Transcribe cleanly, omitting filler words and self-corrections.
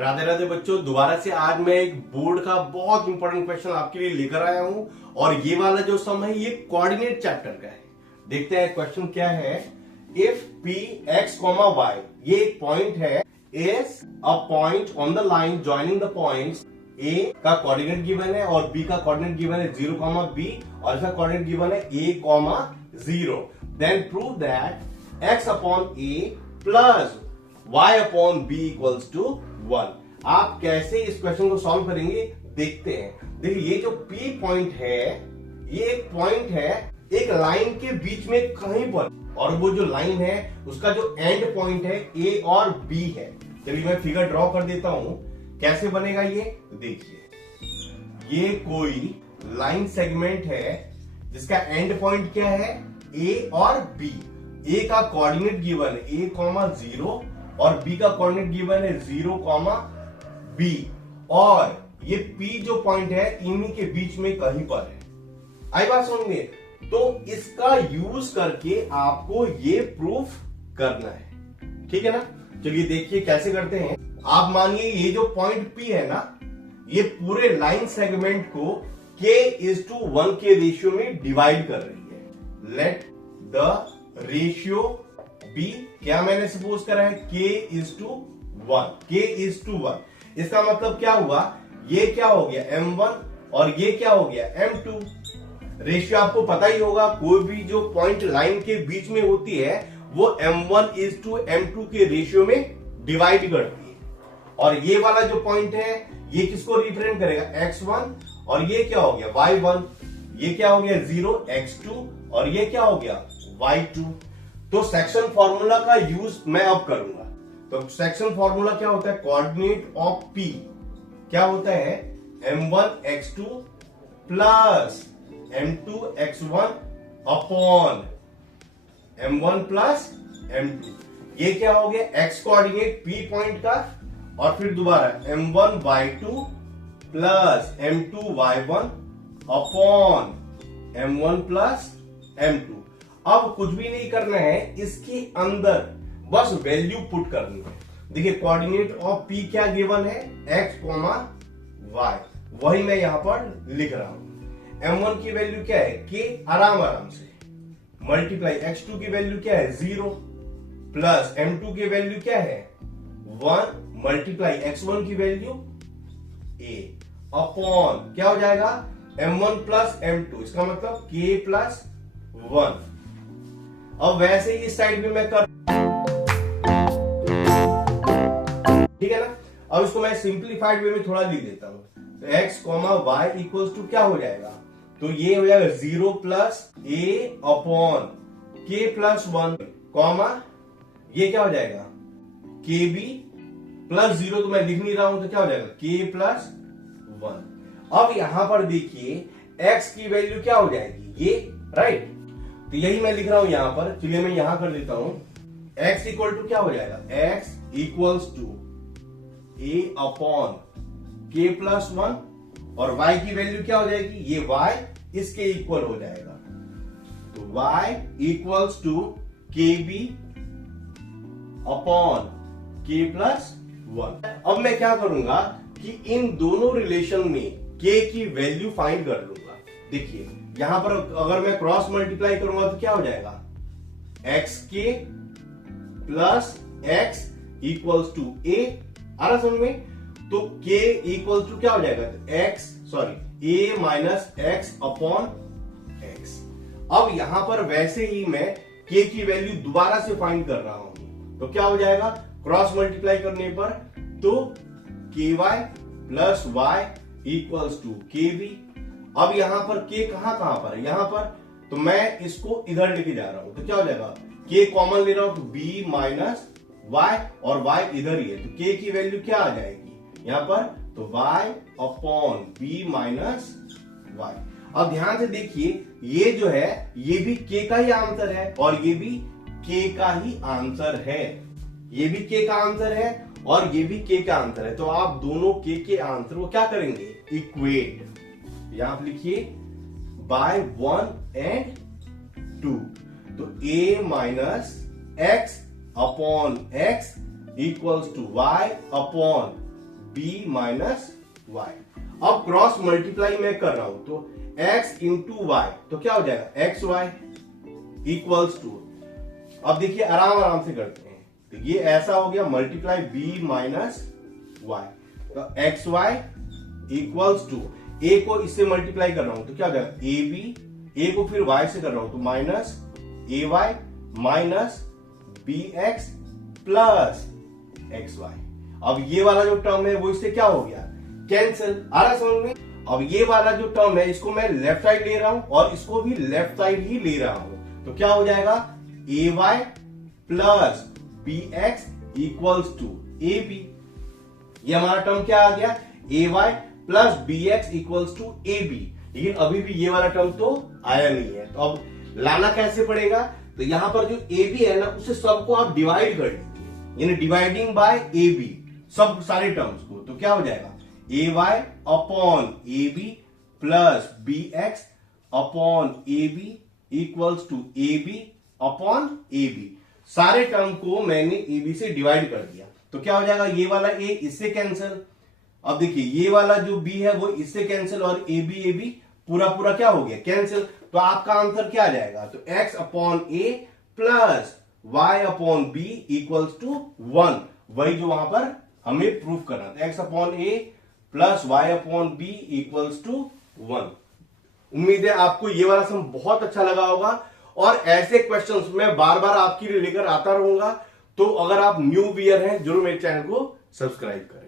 राधे राधे बच्चों, दोबारा से आज मैं एक बोर्ड का बहुत इंपॉर्टेंट क्वेश्चन आपके लिए लेकर आया हूं। और ये वाला जो सम है ये कोऑर्डिनेट चैप्टर का है। देखते हैं क्वेश्चन क्या है। If P X comma Y, ये एक पॉइंट है, is a point on the line joining the points A का कोऑर्डिनेट गिवन है और बी का कोऑर्डिनेट गिवन है 0, बी और इसका कोऑर्डिनेट गिवन है a, 0, then prove that x upon a plus y upon b equals to 1। आप कैसे इस क्वेश्चन को सॉल्व करेंगे देखते हैं। देखिए ये जो p पॉइंट है, ये एक पॉइंट है एक लाइन के बीच में कहीं पर, और वो जो लाइन है उसका जो एंड पॉइंट है a और b है। चलिए मैं फिगर ड्रॉ कर देता हूं, कैसे बनेगा ये देखिए। ये कोई लाइन सेगमेंट है जिसका एंड पॉइंट क्या है a और b। a का कोऑर्डिनेट गिवन है a, 0 और b का कोऑर्डिनेट गिवन है 0, b और ये p जो पॉइंट है इन्हीं के बीच में कहीं पर है। आई बात समझ में? तो इसका यूज करके आपको ये प्रूफ करना है, ठीक है ना। चलिए देखिए कैसे करते हैं। आप मानिए ये जो पॉइंट P है ना, ये पूरे लाइन सेगमेंट को k:1 के रेशियो में डिवाइड कर रही है। लेट द रेशियो बी, क्या मैंने सपोज करा है, k:1, k:1। इसका मतलब क्या हुआ, ये क्या हो गया m1 और ये क्या हो गया m2। रेशियो आपको पता ही होगा, कोई भी जो पॉइंट लाइन के बीच में होती है वो m1:m2 के रेशियो में डिवाइड करती है। और ये वाला जो पॉइंट है ये किसको रिप्रेजेंट करेगा, x1, और ये क्या हो गया y1, ये क्या हो गया 0, x2 और ये क्या हो गया y2। तो सेक्शन फॉर्मूला का यूज मैं अब करूंगा। तो सेक्शन फॉर्मूला क्या होता है, कोऑर्डिनेट ऑफ p क्या होता है m1x2 plus m2x1 upon m1 plus m2। ये क्या हो गया x कोऑर्डिनेट p पॉइंट का, और फिर दोबारा m1y2 plus m2y1 upon m1 plus m2। अब कुछ भी नहीं करना है, इसके अंदर बस वैल्यू पुट करनी है। देखिए कोऑर्डिनेट ऑफ p क्या गिवन है, x, y, वही मैं यहां पर लिख रहा हूं। m1 की वैल्यू क्या है k, आराम से मल्टीप्लाई x2 की वैल्यू क्या है 0 प्लस m2 की वैल्यू क्या है 1 मल्टीप्लाई x1 की वैल्यू a अपॉन क्या हो जाएगा m1 प्लस m2, इसका मतलब k प्लस 1। अब वैसे ही इस साइड में मैं कर, ठीक है ना। अब इसको मैं सिंप्लीफाइड वे में थोड़ा लिख देता हूं। तो x, y इक्वल्स टू क्या हो जाएगा, तो ये हो जाएगा 0 plus a upon k plus 1, comma ये क्या हो जाएगा kb प्लस 0, तो मैं लिख नहीं रहा हूं तो क्या हो जाएगा k प्लस 1। अब यहां पर देखिए x की वैल्यू क्या हो जाएगी ये, राइट। तो यही मैं लिख रहा हूं यहां पर। चलिए मैं यहां कर देता हूं, x इक्वल टू क्या हो जाएगा, x equals to a upon k plus 1 और y की वैल्यू क्या हो जाएगी, ये y इसके इक्वल हो जाएगा। तो y equals to kb upon k plus 1। अब मैं क्या करूंगा कि इन दोनों रिलेशन में k की वैल्यू फाइंड कर लूंगा। देखिए यहां पर अगर मैं क्रॉस मल्टीप्लाई करूंगा तो क्या हो जाएगा, xk plus x equals to a, आ रहा समझ में। तो k इक्वल्स टू क्या हो जाएगा, a minus x upon x। अब यहां पर वैसे ही मैं k की वैल्यू दोबारा से फाइंड कर रहा हूं, तो क्या हो जाएगा क्रॉस मल्टीप्लाई करने पर, तो ky plus y equals to kb। अब यहां पर k कहां पर है, यहां पर, तो मैं इसको इधर लेके जा रहा हूं, तो क्या हो जाएगा k कॉमन ले रहा हूं तो b माइनस y और y इधर ही है, तो k की वैल्यू क्या आ जाएगी यहां पर, तो y upon b minus y। अब ध्यान से देखिए ये जो है ये भी k का ही आंसर है और ये भी k का ही आंसर है, ये भी k का आंसर है और ये भी k का आंसर है। तो आप दोनों k के आंसर को क्या करेंगे, इक्वेट, यहां आप लिखिए बाय 1 एंड 2। तो a minus x upon x equals to y upon B minus Y. अब क्रॉस मल्टीप्लाई मैं कर रहा हूं तो x इंटू वाई, तो क्या हो जाएगा एक्स वाई इक्वल्स टू, अब देखिए आराम आराम से करते हैं, तो ये ऐसा हो गया मल्टीप्लाई बी माइनस वाई, तो एक्स वाई इक्वल्स टू, ए को इससे मल्टीप्लाई कर रहा हूं तो क्या हो जाएगा ए बी, ए को फिर वाई से कर रहा हूं तो minus A Y minus B X plus X Y. अब ये वाला जो टर्म है वो इससे क्या हो गया कैंसिल, आ रहा समझ में। अब ये वाला जो टर्म है इसको मैं लेफ्ट साइड ले रहा हूं और इसको भी लेफ्ट साइड ही ले रहा हूं, तो क्या हो जाएगा A Y plus B X equals to A B. ये हमारा टर्म क्या आ गया A Y plus B X equals to A B, लेकिन अभी भी ये वाला टर्म तो आया नहीं है, तो अब लाना कैसे पड़ेगा, तो यहां पर जो ए बी है ना उसे सबको आप डिवाइड कर दीजिए, यानी डिवाइडिंग बाय ए बी सब सारे टर्म्स को, तो क्या हो जाएगा A Y upon A B plus B X upon A B equals to A B upon A B. सारे टर्म को मैंने ए बी से डिवाइड कर दिया, तो क्या हो जाएगा ये वाला ए इससे कैंसिल, अब देखिए ये वाला जो बी है वो इससे कैंसिल और ए बी पूरा पूरा क्या हो गया कैंसिल, तो आपका आंसर क्या आ जाएगा, तो x upon A plus Y upon B equals to 1, वही जो वहां पर हमें प्रूफ करना था, x upon A plus Y upon B equals to 1। उम्मीद है आपको ये वाला सम बहुत अच्छा लगा होगा और ऐसे क्वेश्चंस मैं बार बार आपके लिए लेकर आता रहूंगा, तो अगर आप न्यू व्यूअर हैं जरूर मेरे चैनल को सब्सक्राइब करें।